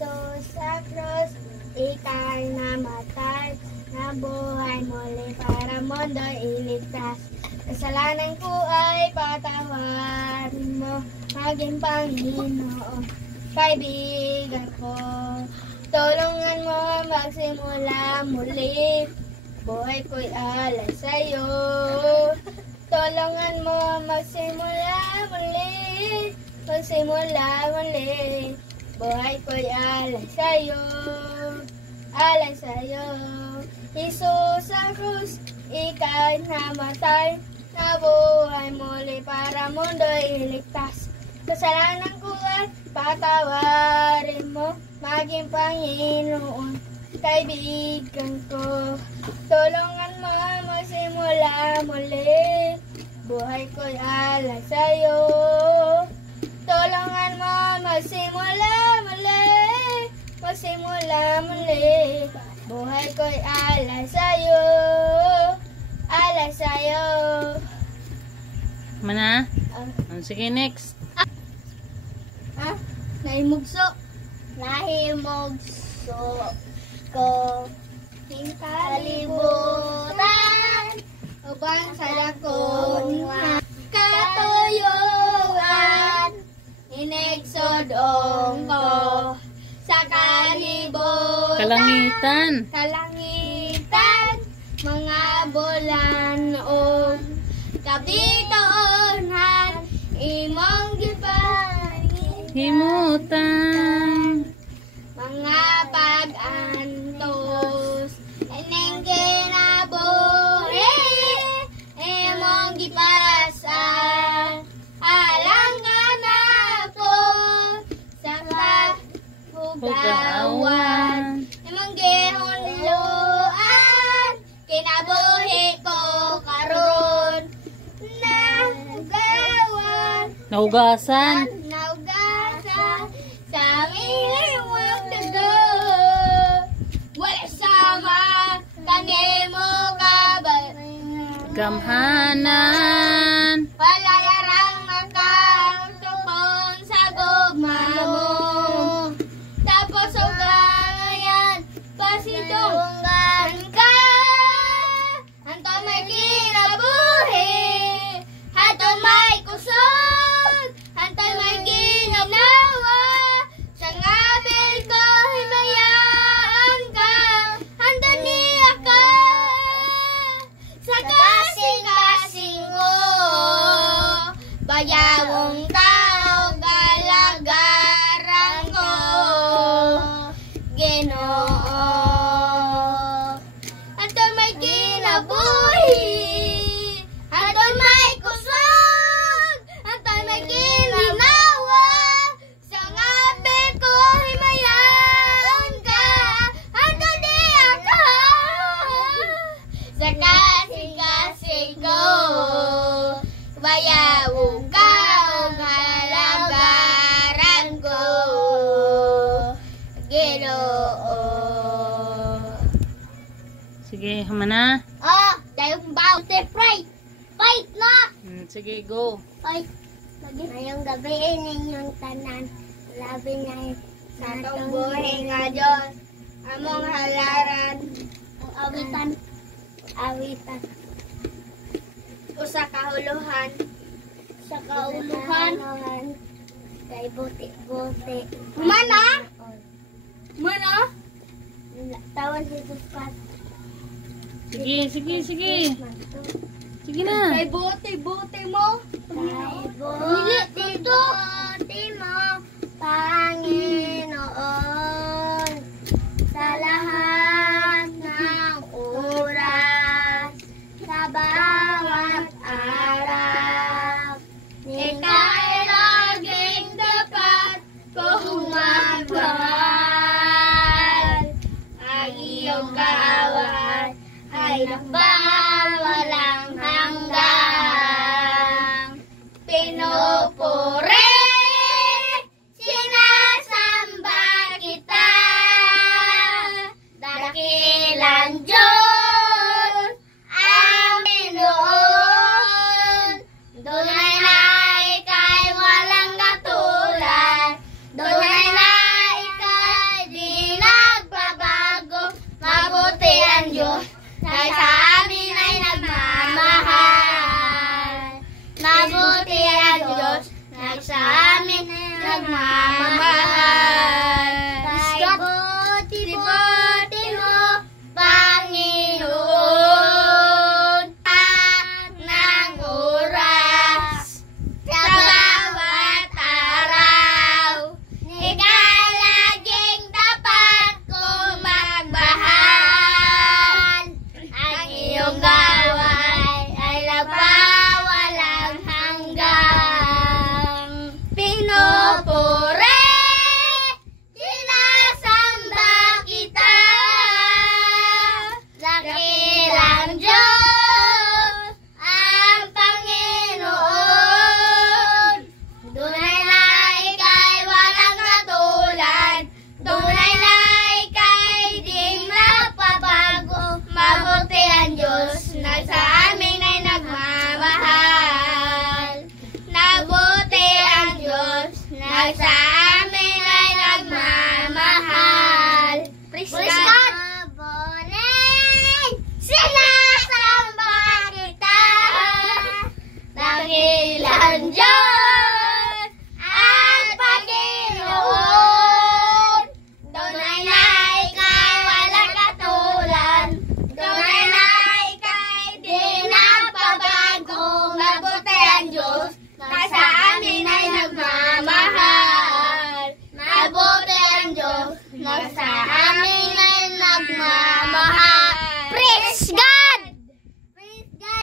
Jesus sa krus, ika'y namatay, nabuhay muli para mundo'y iligtas. Kasalanan ko ay patawarin mo, maging Panginoon, kaibigan ko. Tulungan mo magsimula muli, buhay ko'y alay sa'yo. Tulungan mo magsimula muli, buhay ko'y alay sa'yo, alay sa'yo. Jesus sa krus, ika'y namatay, nabuhay muli para mundo'y iligtas. Kasalanan ko ay patawarin mo, maging Panginoon, kaibigan ko. Tulungan mo magsimula muli, buhay ko'y alay sa'yo. Tulungan mo magsimula muli, buhay ko'y alay sa'yo, alay sa'yo. Mana? Sige, next. Nahimugso ko kalibutan ubang sa dakong katuyuan, ineksodong ko sa kalangitan, mga bulan o kabitonan, imong himutan, mga pag-antos, eneng kinabuhi, imong giparasan, alang kanako sa paghugawan, imong gihunluan, kinabuhi ko karon, nahugasan, sa iliwag dago, wala sama kanimo gamhanan, wala yarang makatupon sa gugma mo. Tapos ugayan, pasidunggan ka, anto may kinabuhi, hato may kusog, anto may ginagnawa. Sa ngabel ko, himayaan ka, handa niya ka. Sa kasing-kasing ko, bayawong tao, galagaran ko, Ginoo. Handa may kinabuhi, handa may kusog, handa may gininawa. Sa ngabel ko, himayaan ka, handa niya ka. Sa kasing-kasing ko, bayawong ka, galagaran ko, Ginoo. sige, mana? Dayong bawte, fight na! Sige, go. Fight! Ngayong gabi ninyong tanan, labi na sa atong buhay nga Diyos, among halaran, awitan, o sa kahuluhan, kay buti. Mana? Tawan si Tuspat. Sige. Sige na. Kay buti mo. Kay buti mo, Panginoon, sa lahat ng oras, sa bawat araw, ika'y laging dapat kong magmahal. Ang iyong kaaway ay nagbawalang hanggang pinupuri nagmamahal. Kay buti-buti mo, Panginoon, at ng oras sa bawat araw. Ikaw laging tapat kung magmahal. Ang iyong gawain ay nagpawalang hanggang. Pinupuri, sinasamba kita, dakilang Diyos, ang Panginoon. Tunay na ika'y walang katulad, tunay na ika'y di napabago. Mabuti ang Diyos na sa amin ay nagmamahal. Mabuti ang Diyos na sa amin ay nagmamahal. Praise God! Sinasamba kita, dakilang Diyos.